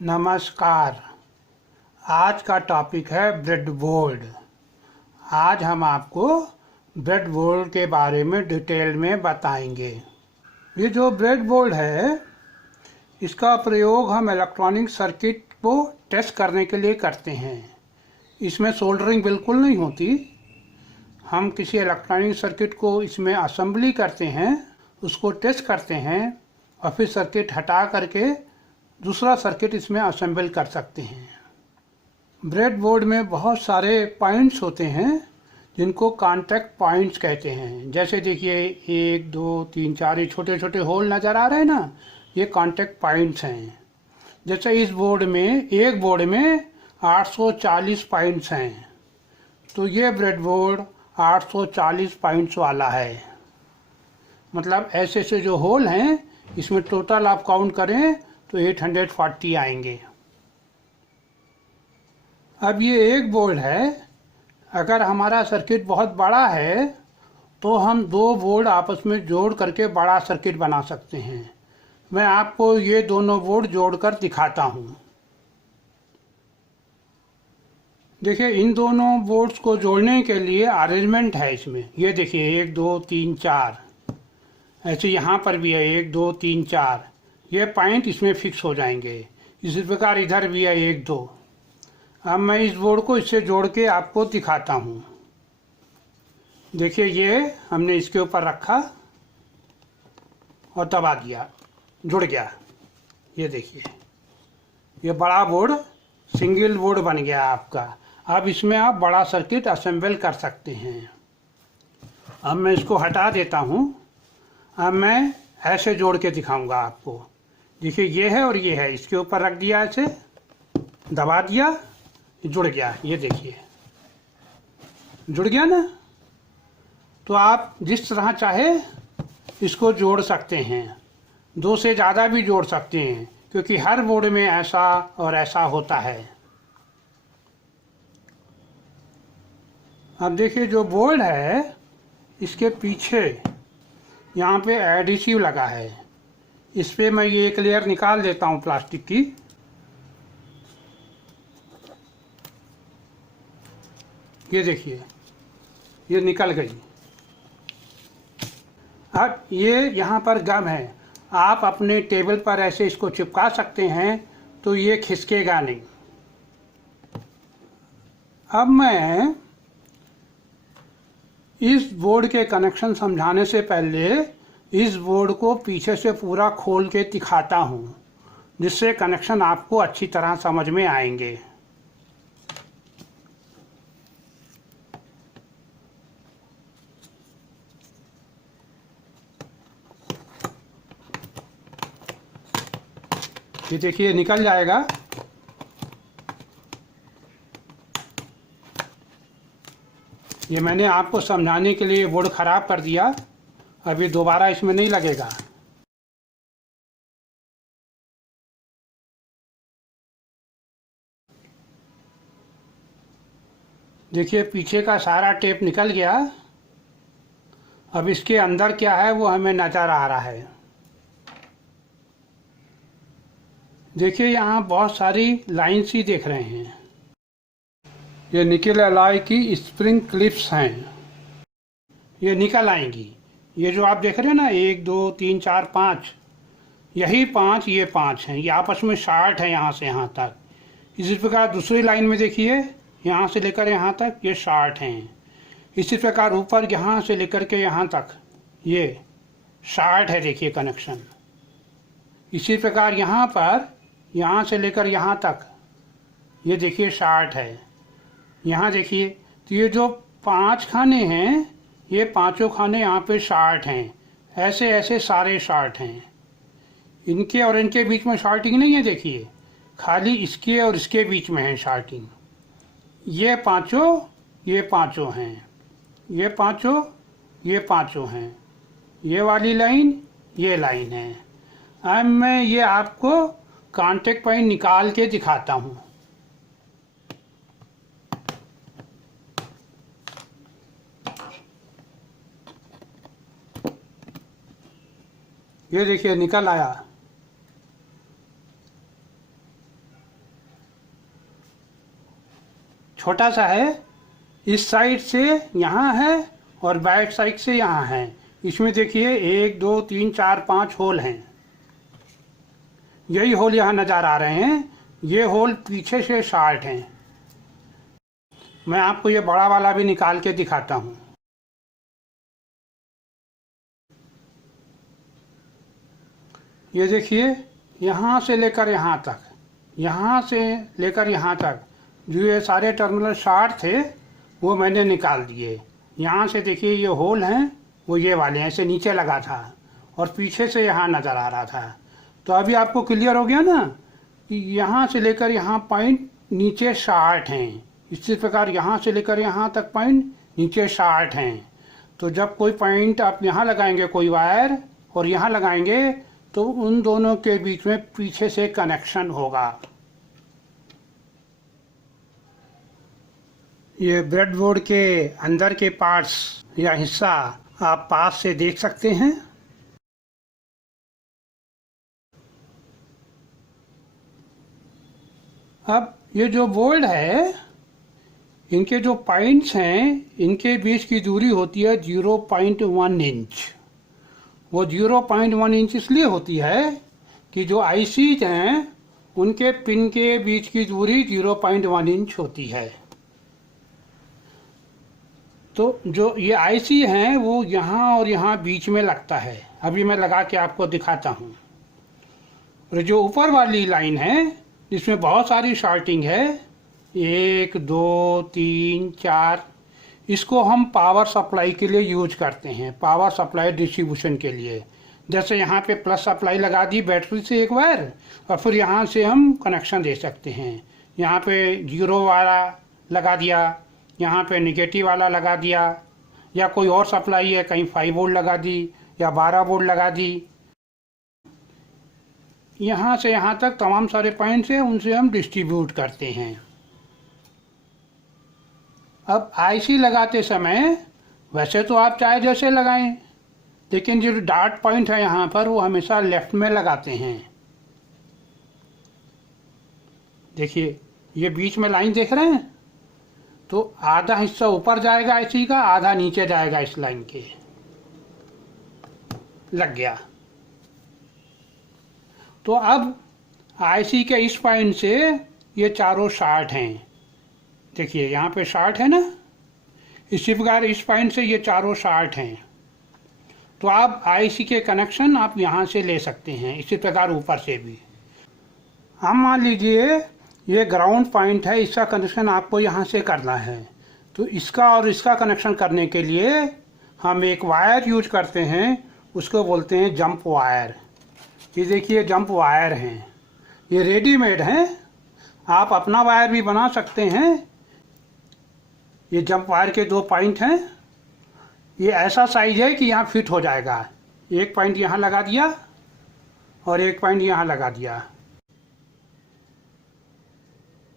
नमस्कार। आज का टॉपिक है ब्रेडबोर्ड। आज हम आपको ब्रेडबोर्ड के बारे में डिटेल में बताएंगे। ये जो ब्रेडबोर्ड है, इसका प्रयोग हम इलेक्ट्रॉनिक सर्किट को टेस्ट करने के लिए करते हैं। इसमें सोल्डरिंग बिल्कुल नहीं होती। हम किसी इलेक्ट्रॉनिक सर्किट को इसमें असेंबली करते हैं, उसको टेस्ट करते हैं और फिर सर्किट हटा करके दूसरा सर्किट इसमें असेंबल कर सकते हैं। ब्रेडबोर्ड में बहुत सारे पॉइंट्स होते हैं जिनको कांटेक्ट पॉइंट्स कहते हैं। जैसे देखिए 1 2 3 4 ये छोटे छोटे होल नज़र आ रहे हैं ना, ये कांटेक्ट पॉइंट्स हैं। जैसे इस बोर्ड में, एक बोर्ड में 840 पॉइंट्स हैं, तो ये ब्रेडबोर्ड 840 पॉइंट्स वाला है। मतलब ऐसे ऐसे जो होल हैं, इसमें टोटल आप काउंट करें तो 840 आएंगे। अब ये एक बोर्ड है। अगर हमारा सर्किट बहुत बड़ा है तो हम दो बोर्ड आपस में जोड़ करके बड़ा सर्किट बना सकते हैं। मैं आपको ये दोनों बोर्ड जोड़कर दिखाता हूँ। देखिए, इन दोनों बोर्ड्स को जोड़ने के लिए अरेंजमेंट है इसमें। ये देखिए 1 2 3 4, ऐसे यहाँ पर भी है 1 2 3 4। ये पॉइंट इसमें फिक्स हो जाएंगे। इसी प्रकार इधर भी है 1 2। अब मैं इस बोर्ड को इससे जोड़ के आपको दिखाता हूँ। देखिए, ये हमने इसके ऊपर रखा और दबा दिया, जुड़ गया। ये देखिए, ये बड़ा बोर्ड सिंगल बोर्ड बन गया आपका। अब इसमें आप बड़ा सर्किट असेंबल कर सकते हैं। अब मैं इसको हटा देता हूँ। अब मैं ऐसे जोड़ के दिखाऊंगा आपको। देखिए, ये है और ये है, इसके ऊपर रख दिया, ऐसे दबा दिया, जुड़ गया। ये देखिए, जुड़ गया ना। तो आप जिस तरह चाहे इसको जोड़ सकते हैं। दो से ज़्यादा भी जोड़ सकते हैं, क्योंकि हर बोर्ड में ऐसा और ऐसा होता है। अब देखिए, जो बोर्ड है इसके पीछे यहाँ पे एडिसिव लगा है। इस पे मैं ये एक लेयर निकाल देता हूँ प्लास्टिक की। ये देखिए, ये निकल गई। अब ये यहाँ पर गम है। आप अपने टेबल पर ऐसे इसको चिपका सकते हैं तो ये खिसकेगा नहीं। अब मैं इस बोर्ड के कनेक्शन समझाने से पहले इस बोर्ड को पीछे से पूरा खोल के दिखाता हूँ, जिससे कनेक्शन आपको अच्छी तरह समझ में आएंगे। ये देखिए, निकल जाएगा। ये मैंने आपको समझाने के लिए बोर्ड ख़राब कर दिया। अभी दोबारा इसमें नहीं लगेगा। देखिए, पीछे का सारा टेप निकल गया। अब इसके अंदर क्या है वो हमें नज़र आ रहा है। देखिए, यहाँ बहुत सारी लाइन्स ही देख रहे हैं। ये निकल अलॉय की स्प्रिंग क्लिप्स हैं। ये निकल आएंगी। ये जो आप देख रहे हैं ना, 1 2 3 4 5, यही 5, ये 5 हैं। ये आपस में शार्ट है यहाँ से यहाँ तक। इसी प्रकार दूसरी लाइन में देखिए, यहाँ से लेकर यहाँ तक ये शार्ट हैं। इसी प्रकार ऊपर यहाँ से लेकर के यहाँ तक ये शार्ट है। देखिए कनेक्शन। इसी प्रकार यहाँ पर, यहाँ से लेकर यहाँ तक ये देखिए शार्ट है। यहाँ देखिए, तो ये जो 5 खाने हैं, ये पांचों खाने यहाँ पे शार्ट हैं। ऐसे ऐसे सारे शार्ट हैं। इनके और इनके बीच में शार्टिंग नहीं है। देखिए, खाली इसके और इसके बीच में है शार्टिंग। ये पांचों हैं, ये पांचों हैं। ये वाली लाइन, ये लाइन है। अब मैं ये आपको कांटेक्ट पॉइंट निकाल के दिखाता हूँ। ये देखिए, निकल आया। छोटा सा है, इस साइड से यहाँ है और बैक साइड से यहाँ है। इसमें देखिए 1 2 3 4 5 होल हैं। यही होल यहाँ नज़र आ रहे हैं, ये होल पीछे से शार्ट हैं। मैं आपको ये बड़ा वाला भी निकाल के दिखाता हूँ। ये देखिए, यहाँ से लेकर यहाँ तक, यहाँ से लेकर यहाँ तक जो ये सारे टर्मिनल शार्ट थे वो मैंने निकाल दिए। यहाँ से देखिए ये होल हैं, वो ये वाले हैं, ऐसे नीचे लगा था और पीछे से यहाँ नज़र आ रहा था। तो अभी आपको क्लियर हो गया ना कि यहाँ से लेकर यहाँ पॉइंट नीचे शार्ट हैं। इसी प्रकार यहाँ से लेकर यहाँ तक पॉइंट नीचे शार्ट हैं। तो जब कोई पॉइंट आप यहाँ लगाएंगे कोई वायर और यहाँ लगाएंगे तो उन दोनों के बीच में पीछे से कनेक्शन होगा। ये ब्रेडबोर्ड के अंदर के पार्ट्स या हिस्सा आप पास से देख सकते हैं। अब ये जो बोल्ट है, इनके जो पॉइंट्स हैं, इनके बीच की दूरी होती है 0.1 इंच। वो 0.1 इंच इसलिए होती है कि जो आईसीज हैं उनके पिन के बीच की दूरी 0.1 इंच होती है। तो जो ये आईसी हैं वो यहाँ और यहाँ बीच में लगता है। अभी मैं लगा के आपको दिखाता हूँ। और जो ऊपर वाली लाइन है इसमें बहुत सारी शार्टिंग है, 1 2 3 4, इसको हम पावर सप्लाई के लिए यूज करते हैं, पावर सप्लाई डिस्ट्रीब्यूशन के लिए। जैसे यहाँ पे प्लस सप्लाई लगा दी बैटरी से एक वायर और फिर यहाँ से हम कनेक्शन दे सकते हैं। यहाँ पे 0 वाला लगा दिया, यहाँ पे नेगेटिव वाला लगा दिया, या कोई और सप्लाई है कहीं 5 वोल्ट लगा दी या 12 वोल्ट लगा दी। यहाँ से यहाँ तक तमाम सारे पॉइंट्स हैं, उनसे हम डिस्ट्रीब्यूट करते हैं। अब आईसी लगाते समय वैसे तो आप चाहे जैसे लगाएं, लेकिन जो डॉट पॉइंट है यहाँ पर वो हमेशा लेफ्ट में लगाते हैं। देखिए ये बीच में लाइन देख रहे हैं, तो आधा हिस्सा ऊपर जाएगा आईसी का, आधा नीचे जाएगा इस लाइन के। लग गया। तो अब आईसी के इस पॉइंट से ये चारों शार्ट हैं। देखिए यहाँ पे शार्ट है ना, इसी प्रकार इस पॉइंट से ये चारों शार्ट हैं। तो आप आईसी के कनेक्शन आप यहाँ से ले सकते हैं, इसी प्रकार ऊपर से भी। हम मान लीजिए ये ग्राउंड पॉइंट है, इसका कनेक्शन आपको यहाँ से करना है। तो इसका और इसका कनेक्शन करने के लिए हम एक वायर यूज करते हैं, उसको बोलते हैं जंप वायर। ये देखिए जंप वायर हैं, ये रेडीमेड हैं, आप अपना वायर भी बना सकते हैं। ये जंप वायर के 2 पॉइंट हैं, ये ऐसा साइज है कि यहाँ फिट हो जाएगा। एक पॉइंट यहाँ लगा दिया और एक पॉइंट यहाँ लगा दिया।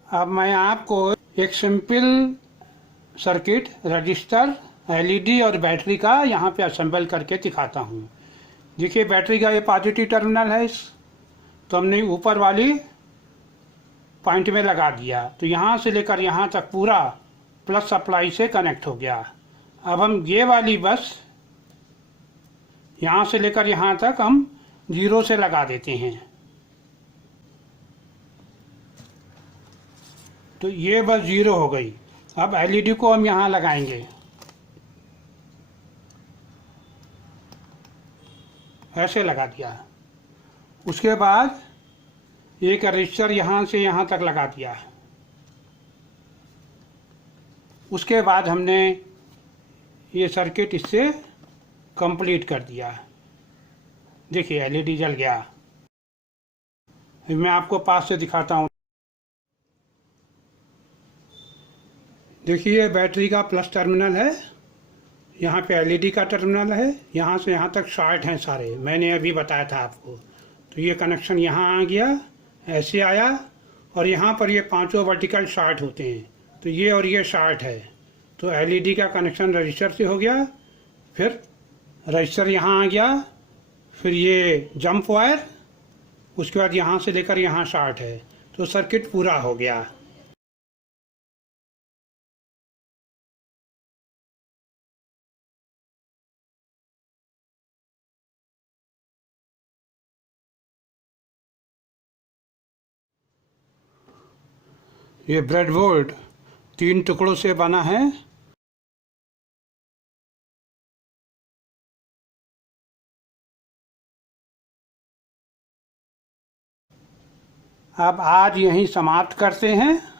अब मैं आपको एक सिंपल सर्किट रजिस्टर, एलईडी और बैटरी का यहाँ पे असेंबल करके दिखाता हूँ। देखिए बैटरी का ये पॉजिटिव टर्मिनल है, तो हमने ऊपर वाली पॉइंट में लगा दिया, तो यहाँ से लेकर यहाँ तक पूरा प्लस सप्लाई से कनेक्ट हो गया। अब हम ये वाली बस यहाँ से लेकर यहाँ तक हम 0 से लगा देते हैं। तो ये बस 0 हो गई। अब एलईडी को हम यहाँ लगाएंगे, ऐसे लगा दिया। उसके बाद एक रजिस्टर यहाँ से यहाँ तक लगा दिया। उसके बाद हमने ये सर्किट इससे कंप्लीट कर दिया। देखिए एलईडी जल गया। मैं आपको पास से दिखाता हूँ। देखिए बैटरी का प्लस टर्मिनल है, यहाँ पे एलईडी का टर्मिनल है, यहाँ से यहाँ तक शार्ट हैं सारे, मैंने अभी बताया था आपको। तो ये कनेक्शन यहाँ आ गया, ऐसे आया, और यहाँ पर ये 5 वर्टिकल शार्ट होते हैं, तो ये और ये शार्ट है। तो एलईडी का कनेक्शन रजिस्टर से हो गया, फिर रजिस्टर यहाँ आ गया, फिर ये जंप वायर, उसके बाद यहाँ से लेकर यहाँ शार्ट है, तो सर्किट पूरा हो गया। ये ब्रेडबोर्ड 3 टुकड़ों से बना है। अब आज यहीं समाप्त करते हैं।